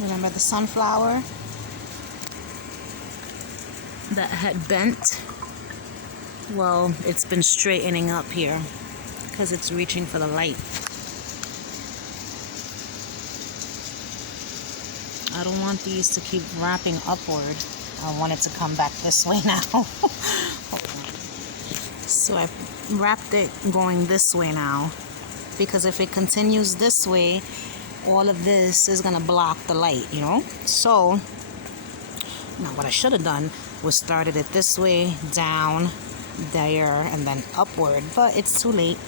Remember the sunflower that had bent? Well, it's been straightening up here because it's reaching for the light. I don't want these to keep wrapping upward. I want it to come back this way now. So I wrapped it going this way now, because if it continues this way, all of this is gonna block the light, you know? So now what I should have done was started it this way, down there, and then upward, but it's too late.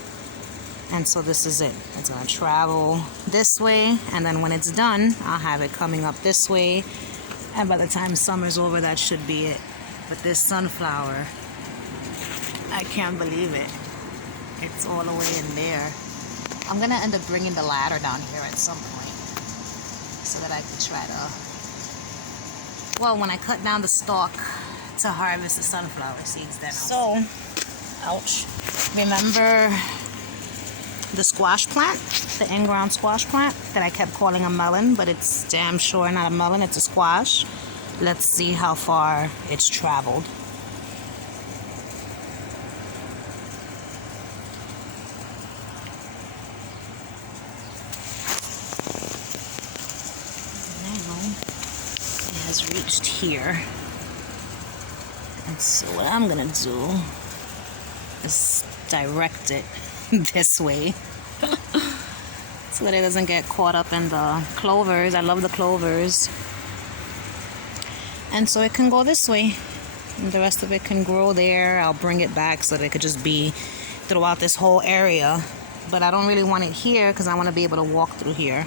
And so this is it. It's gonna travel this way, and then when it's done, I'll have it coming up this way, and by the time summer's over, that should be it. But this sunflower, I can't believe it. It's all the way in there. I'm gonna end up bringing the ladder down here at some point so that I can try to, well, when I cut down the stalk to harvest the sunflower seeds, then so, ouch. Remember the squash plant, the in-ground squash plant that I kept calling a melon, but it's damn sure not a melon, it's a squash. Let's see how far it's traveled. Now it has reached here. And so what I'm gonna do is direct it this way so that it doesn't get caught up in the clovers. I love the clovers. And so it can go this way, and the rest of it can grow there. I'll bring it back so that it could just be throughout this whole area, but I don't really want it here because I want to be able to walk through here.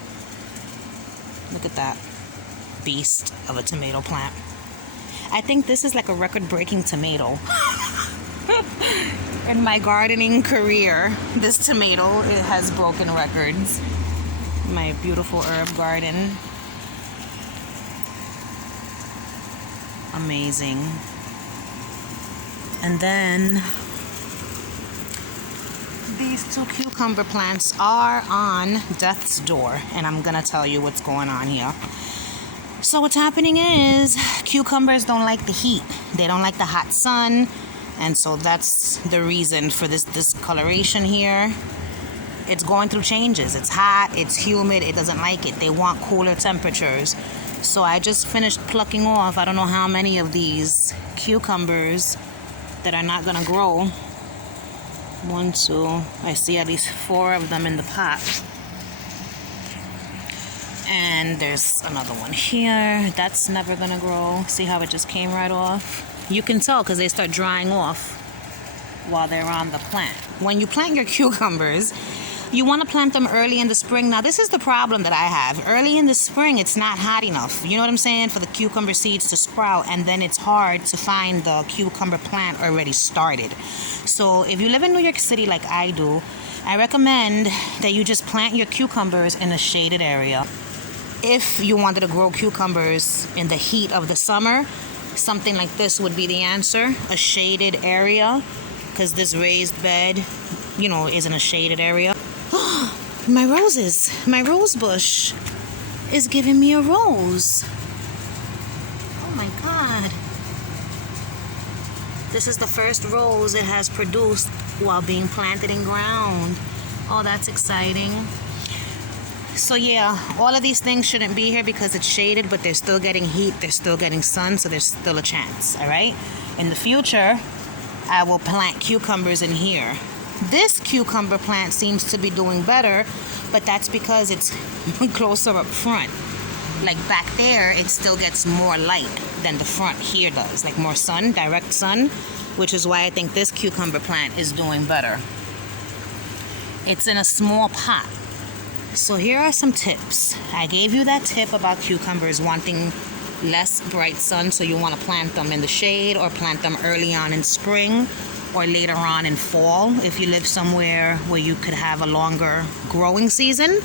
Look at that beast of a tomato plant. I think this is like a record-breaking tomato. In my gardening career, this tomato, it has broken records. My beautiful herb garden. Amazing. And then these two cucumber plants are on death's door, and I'm gonna tell you what's going on here. So what's happening is cucumbers don't like the heat. They don't like the hot sun. And so that's the reason for this discoloration here. It's going through changes. It's hot, it's humid, it doesn't like it. They want cooler temperatures. So I just finished plucking off, I don't know how many of these cucumbers that are not gonna grow. 1, 2, I see at least 4 of them in the pot. And there's another one here. That's never gonna grow. See how it just came right off? You can tell because they start drying off while they're on the plant. When you plant your cucumbers, you want to plant them early in the spring. Now, this is the problem that I have. Early in the spring, it's not hot enough. You know what I'm saying? For the cucumber seeds to sprout, and then it's hard to find the cucumber plant already started. So if you live in New York City like I do, I recommend that you just plant your cucumbers in a shaded area. If you wanted to grow cucumbers in the heat of the summer, something like this would be the answer, a shaded area, because this raised bed, you know, is in a shaded area. My roses, my rose bush is giving me a rose. Oh my God. This is the first rose it has produced while being planted in ground. Oh, that's exciting. So yeah, all of these things shouldn't be here because it's shaded, but they're still getting heat, they're still getting sun, so there's still a chance, all right? In the future, I will plant cucumbers in here. This cucumber plant seems to be doing better, but that's because it's closer up front. Like back there, it still gets more light than the front here does, like more sun, direct sun, which is why I think this cucumber plant is doing better. It's in a small pot. So here are some tips. I gave you that tip about cucumbers wanting less bright sun, so you want to plant them in the shade or plant them early on in spring or later on in fall if you live somewhere where you could have a longer growing season.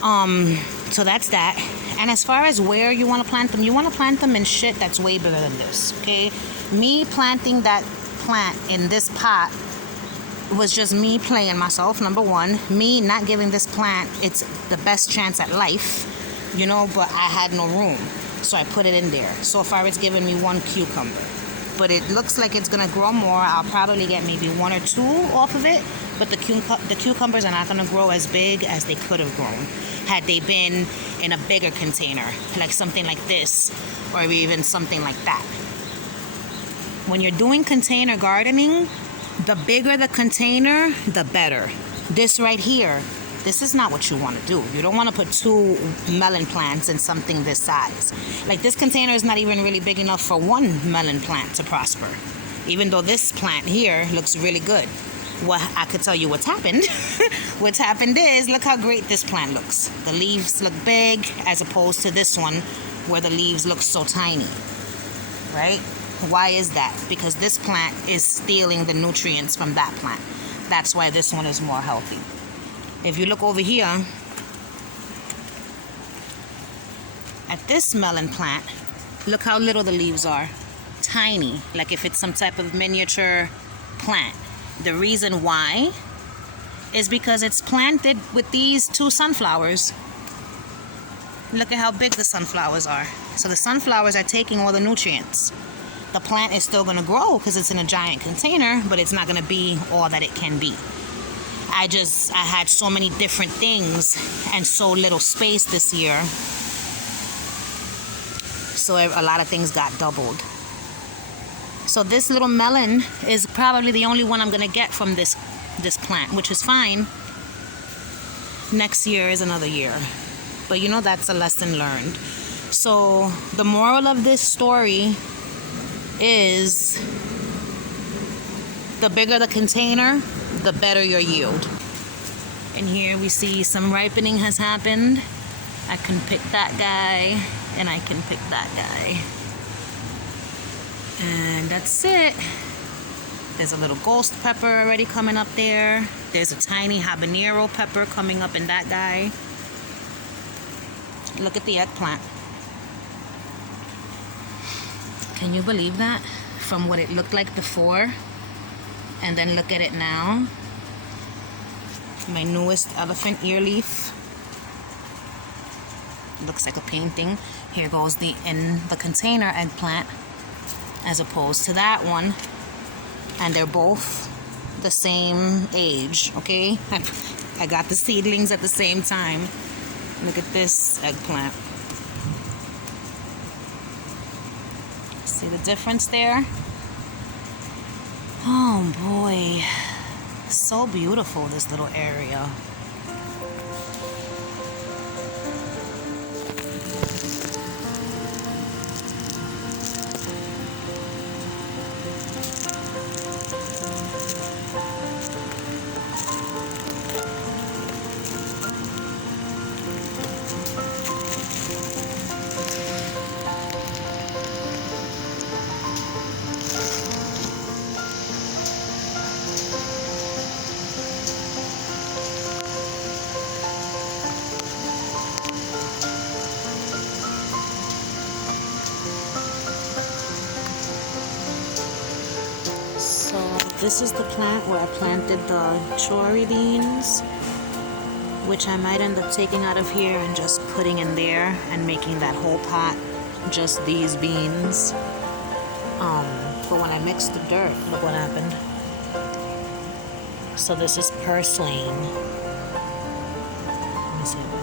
So that's that. And as far as where you want to plant them, you want to plant them in shit that's way bigger than this, okay? Me planting that plant in this pot was just me playing myself, number one. Me not giving this plant its the best chance at life. you know, but I had no room. So I put it in there. So far it's given me 1 cucumber. But it looks like it's gonna grow more. I'll probably get maybe 1 or 2 off of it. But the cucumbers are not gonna grow as big as they could have grown had they been in a bigger container, like something like this, or even something like that. When you're doing container gardening, the bigger the container, the better. This right here, this is not what you want to do. You don't want to put 2 melon plants in something this size. Like this container is not even really big enough for 1 melon plant to prosper. Even though this plant here looks really good. Well, I could tell you what's happened. What's happened is, look how great this plant looks. The leaves look big as opposed to this one where the leaves look so tiny, right? Why is that? Because this plant is stealing the nutrients from that plant. That's why this one is more healthy. If you look over here at this melon plant, look how little the leaves are. Tiny, like if it's some type of miniature plant. The reason why is because it's planted with these 2 sunflowers. Look at how big the sunflowers are. So the sunflowers are taking all the nutrients. The plant is still going to grow because it's in a giant container, but it's not going to be all that it can be. I had so many different things and so little space this year. So a lot of things got doubled. So this little melon is probably the only one I'm going to get from this plant, which is fine. Next year is another year. But you know, that's a lesson learned. So the moral of this story is the bigger the container, the better your yield. And here we see some ripening has happened. I can pick that guy and I can pick that guy. And that's it. There's a little ghost pepper already coming up there. There's a tiny habanero pepper coming up in that guy. Look at the eggplant. Can you believe that? From what it looked like before, and then look at it now. My newest elephant ear leaf. Looks like a painting. Here goes in the container eggplant, as opposed to that one. And they're both the same age, okay? I got the seedlings at the same time. Look at this eggplant. See the difference there? Oh boy, so beautiful, this little area. This is the plant where I planted the chori beans, which I might end up taking out of here and just putting in there and making that whole pot just these beans. But when I mixed the dirt, look what happened. So this is purslane. Let me see if I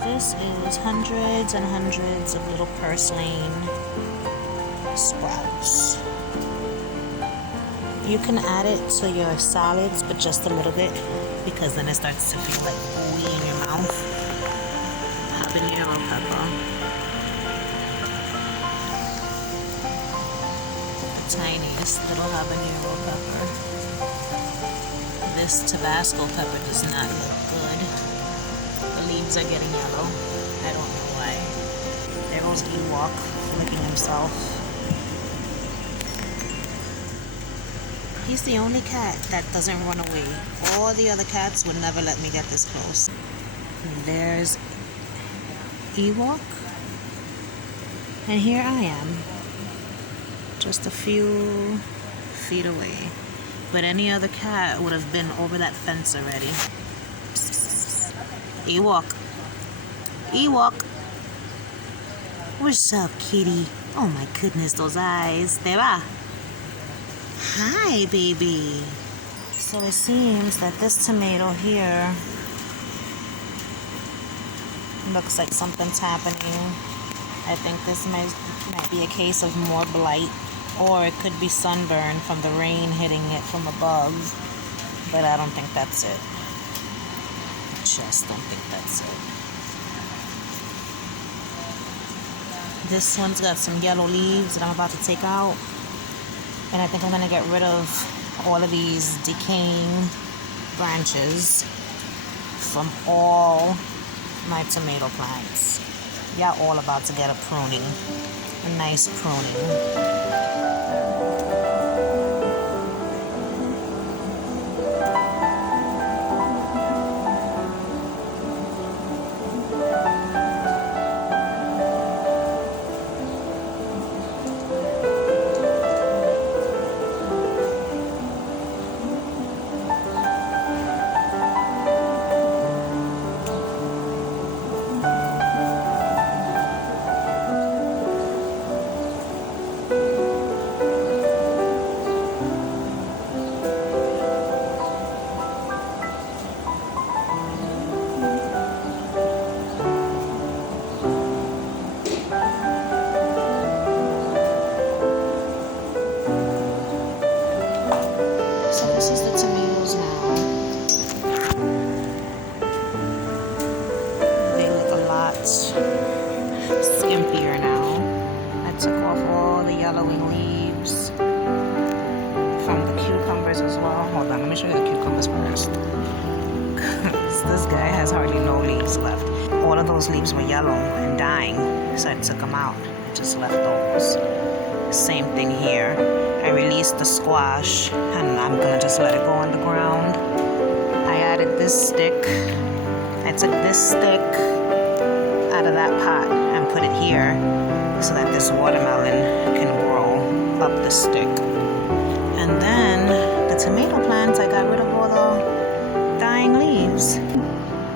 can. This is hundreds and hundreds of little purslane sprouts. You can add it to your salads, but just a little bit, because then it starts to feel like gooey in your mouth. Habanero pepper. The tiniest little habanero pepper. This Tabasco pepper does not look good. The leaves are getting yellow. I don't know why. There goes Ewok licking himself. He's the only cat that doesn't run away. All the other cats would never let me get this close. There's Ewok. And here I am. Just a few feet away. But any other cat would have been over that fence already. Ewok. Ewok. What's up, kitty? Oh my goodness, those eyes. There are. Hi, baby. So it seems that this tomato here looks like something's happening. I think this might be a case of more blight, or it could be sunburn from the rain hitting it from above, but I don't think that's it. Just don't think that's it. This one's got some yellow leaves that I'm about to take out, and I think I'm gonna get rid of all of these decaying branches from all my tomato plants. Y'all all about to get a pruning, a nice pruning. Skimpier now. I took off all the yellowing leaves from the cucumbers as well. Hold on, let me show you the cucumbers first. This guy has hardly no leaves left. All of those leaves were yellow and dying, so I took them out. I just left those. Same thing here. I released the squash, and I'm gonna just let it go on the ground. I added this stick. I took this stick out of that pot and put it here so that this watermelon can grow up the stick. And then the tomato plants, I got rid of all the dying leaves.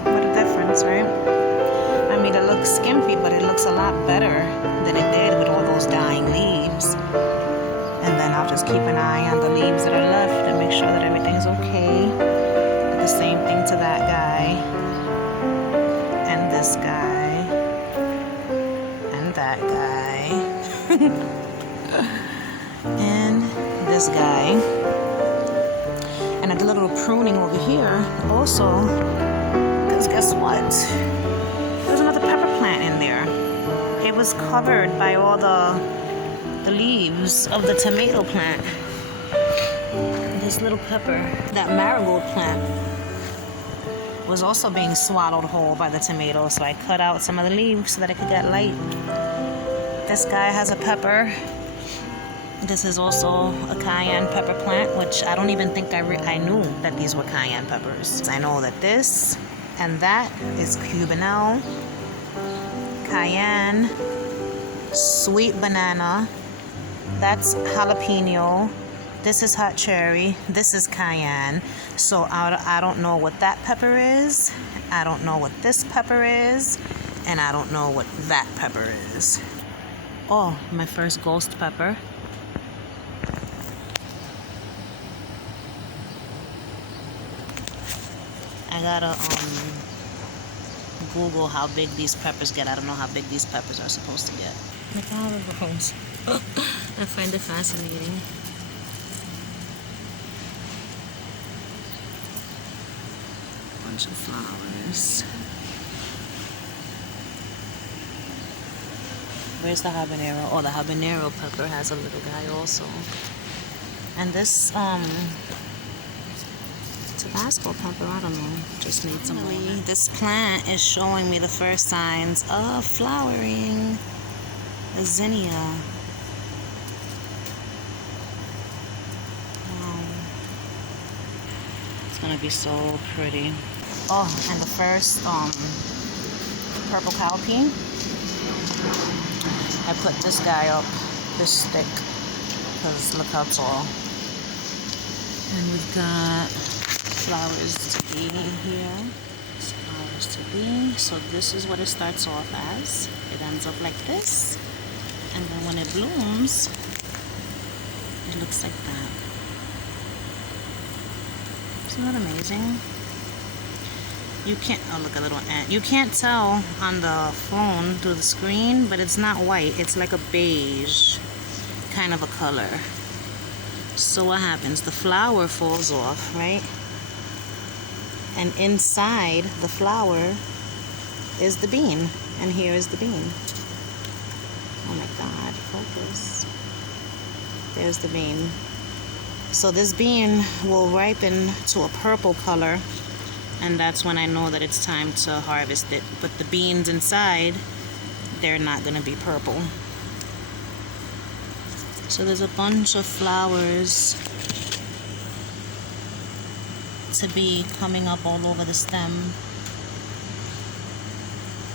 What a difference, right? I mean, it looks skimpy, but it looks a lot better than it did with all those dying leaves. And then I'll just keep an eye on the leaves that are left and make sure that everything's okay. Do the same thing to that guy and this guy. That guy and this guy, and I did a little pruning over here also, because guess what, there's another pepper plant in there. It was covered by all the leaves of the tomato plant. This little pepper, that marigold plant, was also being swallowed whole by the tomato, so I cut out some of the leaves so that it could get light. This guy has a pepper. This is also a cayenne pepper plant, which I don't even think I knew that these were cayenne peppers. I know that this and that is cubanelle, cayenne, sweet banana, that's jalapeno, this is hot cherry, this is cayenne. So I don't know what that pepper is, I don't know what this pepper is, and I don't know what that pepper is. Oh, my first ghost pepper. I gotta Google how big these peppers get. I don't know how big these peppers are supposed to get. Look at all the grows. I find it fascinating. Bunch of flowers. Where's the habanero? Oh, the habanero pepper has a little guy also. And this Tabasco pepper, I don't know, just needs some more. This plant is showing me the first signs of flowering. A zinnia. Wow. It's gonna be so pretty. Oh, and the first purple cowpea. I put this guy up, this stick, because look how tall. And we've got flowers to be in here. supposed to be. So this is what it starts off as. It ends up like this, and then when it blooms, it looks like that. Isn't that amazing? You can't, oh look, a little ant. You can't tell on the phone through the screen, but it's not white. It's like a beige kind of a color. So what happens? The flower falls off, right? And inside the flower is the bean. And here is the bean. Oh my God, focus. There's the bean. So this bean will ripen to a purple color, and that's when I know that it's time to harvest it. But the beans inside, they're not gonna be purple. So there's a bunch of flowers to be coming up all over the stem.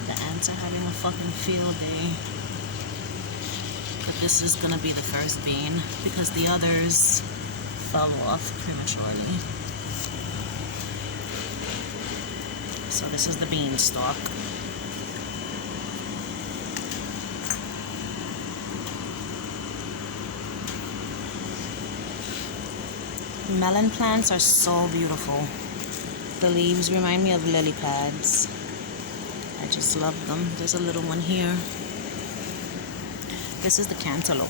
The ants are having a fucking field day. But this is gonna be the first bean because the others fell off prematurely. So this is the beanstalk. Melon plants are so beautiful. The leaves remind me of lily pads. I just love them. There's a little one here. This is the cantaloupe.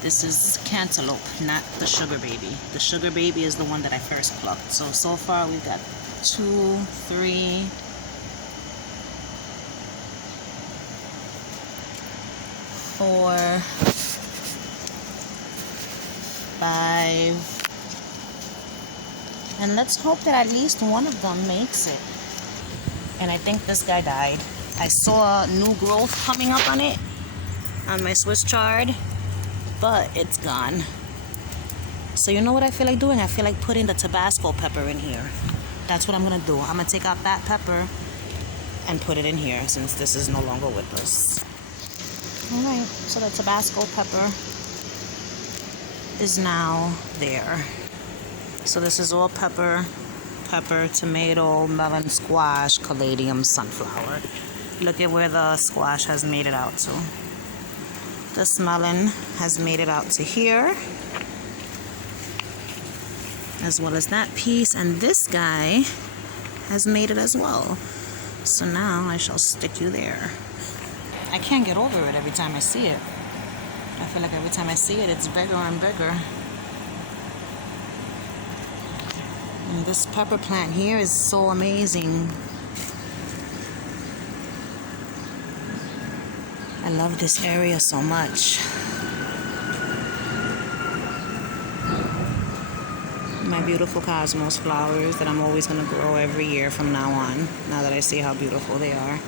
This is cantaloupe, not the sugar baby. The sugar baby is the one that I first plucked. So far we've got 2, 3, 4, 5. And let's hope that at least one of them makes it. And I think this guy died. I saw new growth coming up on it on my Swiss chard, but it's gone. So you know what I feel like doing? I feel like putting the Tabasco pepper in here. That's what I'm gonna do. I'm gonna take out that pepper and put it in here since this is no longer with us. All right, so the Tabasco pepper is now there. So this is all pepper, tomato, melon, squash, caladium, sunflower. Look at where the squash has made it out to. This melon has made it out to here, as well as that piece, and this guy has made it as well. So now I shall stick you there. I can't get over it every time I see it. I feel like every time I see it, it's bigger and bigger. And this pepper plant here is so amazing. I love this area so much. My beautiful cosmos flowers that I'm always going to grow every year from now on, now that I see how beautiful they are.